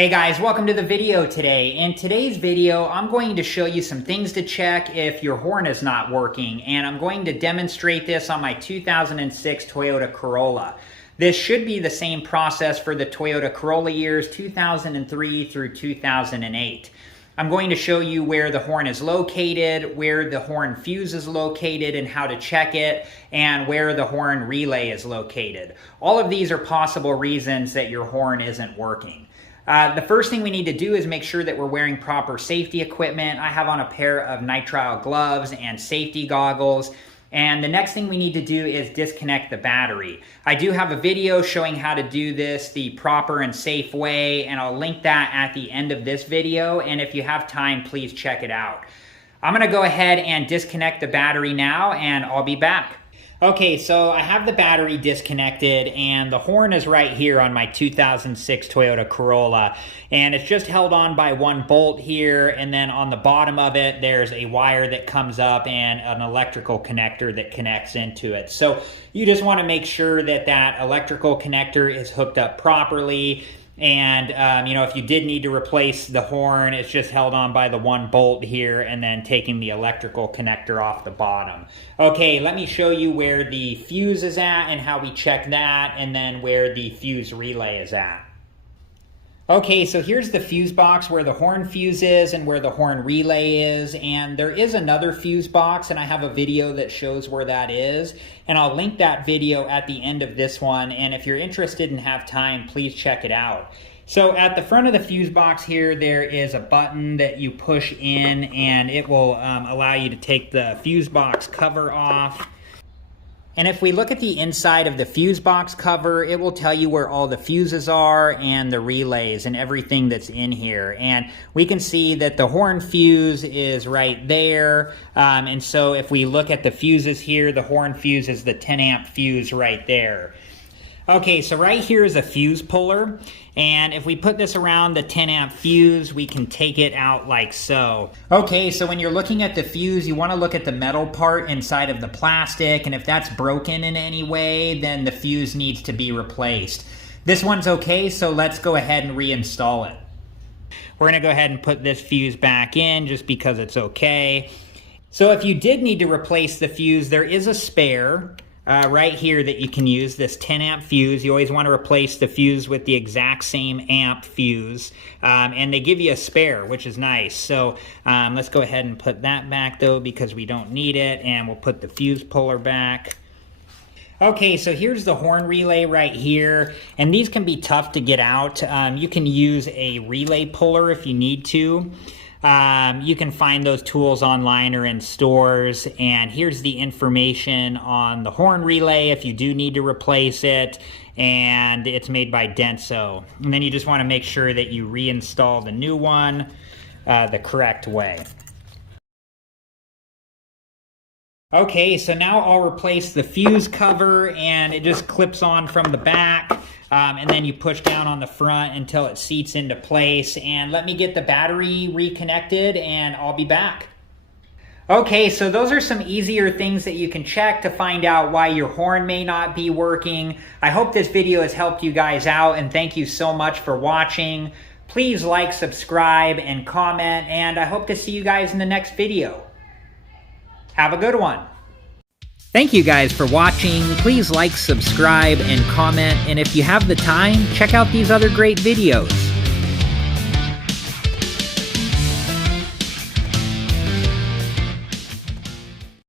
Hey guys, welcome to the video today. In today's video, I'm going to show you some things to check if your horn is not working, and I'm going to demonstrate this on my 2006 Toyota Corolla. This should be the same process for the Toyota Corolla years 2003 through 2008. I'm going to show you where the horn is located, where the horn fuse is located and how to check it, and where the horn relay is located. All of these are possible reasons that your horn isn't working. The first thing we need to do is make sure that we're wearing proper safety equipment. I have on a pair of nitrile gloves and safety goggles. And the next thing we need to do is disconnect the battery. I do have a video showing how to do this the proper and safe way, and I'll link that at the end of this video. And if you have time, please check it out. I'm gonna go ahead and disconnect the battery now, and I'll be back. Okay, so I have the battery disconnected and the horn is right here on my 2006 Toyota Corolla, and it's just held on by one bolt here, and then on the bottom of it there's a wire that comes up and an electrical connector that connects into it. So you just want to make sure that that electrical connector is hooked up properly. And, if you did need to replace the horn, it's just held on by the one bolt here and then taking the electrical connector off the bottom. Okay, let me show you where the fuse is at and how we check that, and then where the fuse relay is at. Okay, so here's the fuse box where the horn fuse is and where the horn relay is, and there is another fuse box, and I have a video that shows where that is, and I'll link that video at the end of this one, and if you're interested and have time, please check it out. So at the front of the fuse box here, there is a button that you push in, and it will allow you to take the fuse box cover off. And if we look at the inside of the fuse box cover, it will tell you where all the fuses are and the relays and everything that's in here. And we can see that the horn fuse is right there. And so if we look at the fuses here, the horn fuse is the 10 amp fuse right there. Okay, so right here is a fuse puller, and if we put this around the 10 amp fuse, we can take it out like so. Okay, so when you're looking at the fuse, you want to look at the metal part inside of the plastic, and if that's broken in any way, then the fuse needs to be replaced. This one's okay, so let's go ahead and reinstall it. We're going to go ahead and put this fuse back in just because it's okay. So if you did need to replace the fuse, there is a spare right here that you can use, this 10 amp fuse. You always want to replace the fuse with the exact same amp fuse, and they give you a spare, which is nice. So let's go ahead and put that back though, because we don't need it, and we'll put the fuse puller back. Okay, so here's the horn relay right here, and these can be tough to get out. You can use a relay puller if you need to. You can find those tools online or in stores, and here's the information on the horn relay if you do need to replace it, and it's made by Denso. And then you just want to make sure that you reinstall the new one the correct way. Okay, so now I'll replace the fuse cover, and it just clips on from the back. And then you push down on the front until it seats into place. And let me get the battery reconnected and I'll be back. Okay, so those are some easier things that you can check to find out why your horn may not be working. I hope this video has helped you guys out, and thank you so much for watching. Please like, subscribe, and comment, and I hope to see you guys in the next video. Have a good one. Thank you guys for watching. Please like, subscribe, and comment, and if you have the time, check out these other great videos.